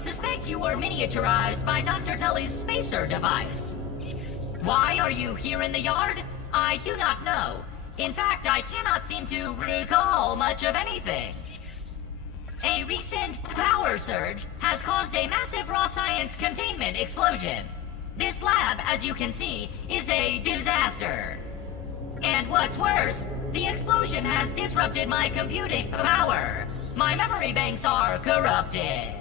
suspect you were miniaturized by Dr. Tully's spacer device. Why are you here in the yard? I do not know. In fact, I cannot seem to recall much of anything. A recent power surge has caused a massive raw science containment explosion. This lab, as you can see, is a disaster. And what's worse, the explosion has disrupted my computing power. My memory banks are corrupted.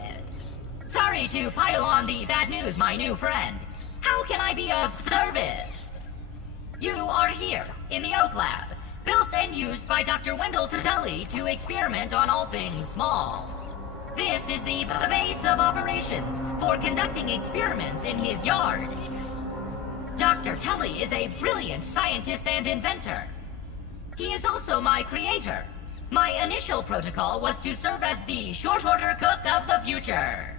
Sorry to pile on the bad news, my new friend. How can I be of service? You are here, in the Oak Lab, built and used by Dr. Wendell Tully to experiment on all things small. This is the base of operations for conducting experiments in his yard. Dr. Tully is a brilliant scientist and inventor. He is also my creator. My initial protocol was to serve as the short-order cook of the future.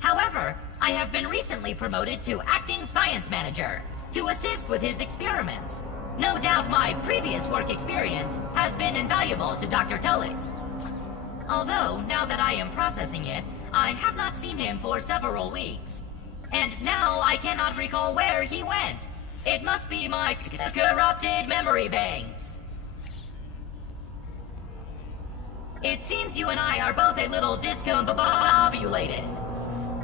However, I have been recently promoted to acting science manager to assist with his experiments. No doubt my previous work experience has been invaluable to Dr. Tully. Although, now that I am processing it, I have not seen him for several weeks. And now I cannot recall where he went. It must be my corrupted memory banks. It seems you and I are both a little discombobulated.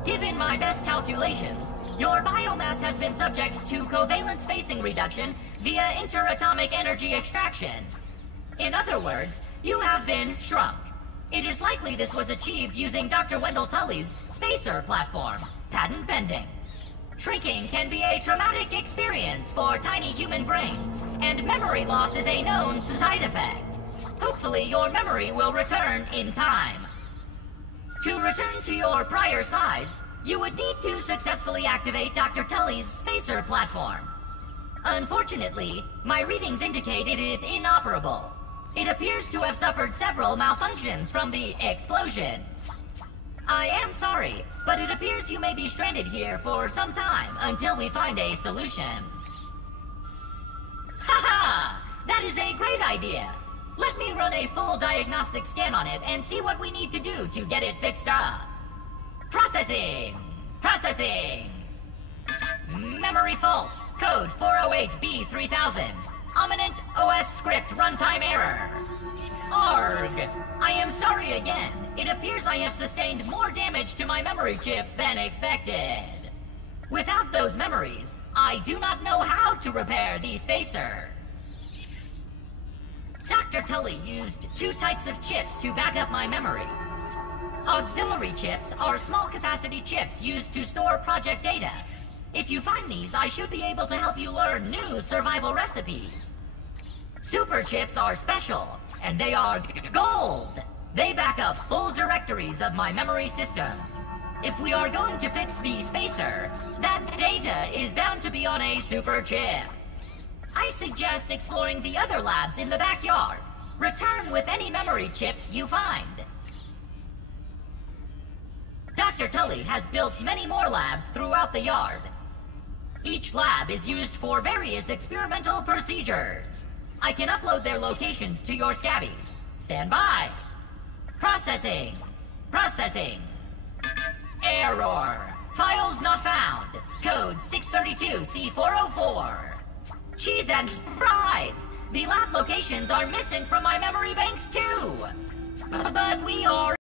Given my best calculations, your biomass has been subject to covalent spacing reduction via interatomic energy extraction. In other words, you have been shrunk. It is likely this was achieved using Dr. Wendell Tully's spacer platform, patent pending. Shrinking can be a traumatic experience for tiny human brains, and memory loss is a known side effect. Hopefully your memory will return in time. To return to your prior size, you would need to successfully activate Dr. Tully's spacer platform. Unfortunately, my readings indicate it is inoperable. It appears to have suffered several malfunctions from the explosion. I am sorry, but it appears you may be stranded here for some time until we find a solution. Haha! That is a great idea! Let me run a full diagnostic scan on it and see what we need to do to get it fixed up. Processing! Processing! Memory fault. Code 408B3000. Ominent OS script runtime error. Arg! I am sorry again. It appears I have sustained more damage to my memory chips than expected. Without those memories, I do not know how to repair the spacer. Dr. Tully used two types of chips to back up my memory. Auxiliary chips are small capacity chips used to store project data. If you find these, I should be able to help you learn new survival recipes. Super chips are special, and they are gold. They back up full directories of my memory system. If we are going to fix the spacer, that data is bound to be on a super chip. I suggest exploring the other labs in the backyard. Return with any memory chips you find. Dr. Tully has built many more labs throughout the yard. Each lab is used for various experimental procedures. I can upload their locations to your Scabby. Stand by. Processing. Processing. Error. Files not found. Code 632C404. Cheese and fries! The lab locations are missing from my memory banks too! But we are